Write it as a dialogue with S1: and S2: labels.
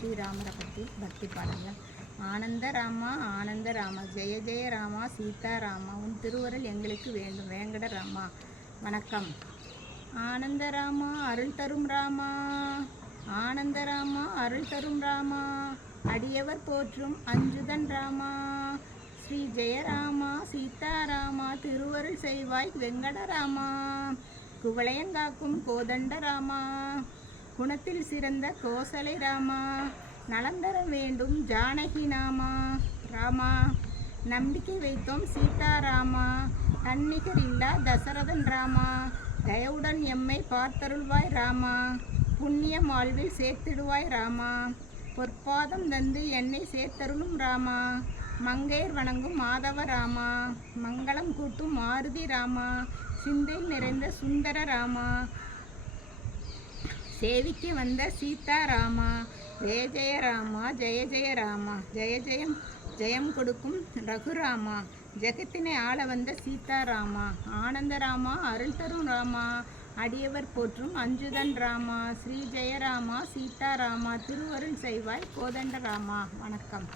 S1: ஸ்ரீராமரை பற்றி பக்தி பாடல்கள். ஆனந்த ராமா ஆனந்த ராமா ஜெய ஜெய ராமா சீதா ராமா உன் திருவருள் எங்களுக்கு வேண்டும் வேங்கட ராமா. வணக்கம். ஆனந்த ராமா அருள் தரும் ராமா. ஆனந்த ராமா அருள் தரும் ராமா. அடியவர் போற்றும் அஞ்சுதன் ராமா. ஸ்ரீ ஜெயராமா சீதாராமா திருவருள் செய்வாய் வெங்கடராமா குவளையங்காக்கும் கோதண்ட ராமா. குணத்தில் சிறந்த கோசலை ராமா நலந்தர வேண்டும் ஜானகி நாமா ராமா. நம்பிக்கை வைத்தோம் சீதாராமா தன்னிகர் இல்லா தசரதன் ராமா. தயவுடன் எம்மை பார்த்தருள்வாய் ராமா புண்ணியம் வாழ்வில் சேர்த்திடுவாய் ராமா. பொற்பாதம் தந்து என்னை சேர்த்தருளும் ராமா. மங்கையர் வணங்கும் மாதவ ராமா. மங்களம் கூட்டும் மாருதி ராமா. சிந்தை நிறைந்த சுந்தர ராமா. சேவிக்கு வந்த சீதா ராமா ஜெய ஜெய ராமா ஜெய ஜெய ராமா. ஜெய ஜெயம் ஜெயம் கொடுக்கும் ரகுராமா. ஜெகத்தினை ஆள வந்த சீதா ராமா அருள் தரும் ராமா. அடியவர் போற்றும் அஞ்சுதன் ராமா. ஸ்ரீ ஜெயராமா சீதா ராமா திருவருள் செய்வாய் கோதண்ட ராமா. வணக்கம்.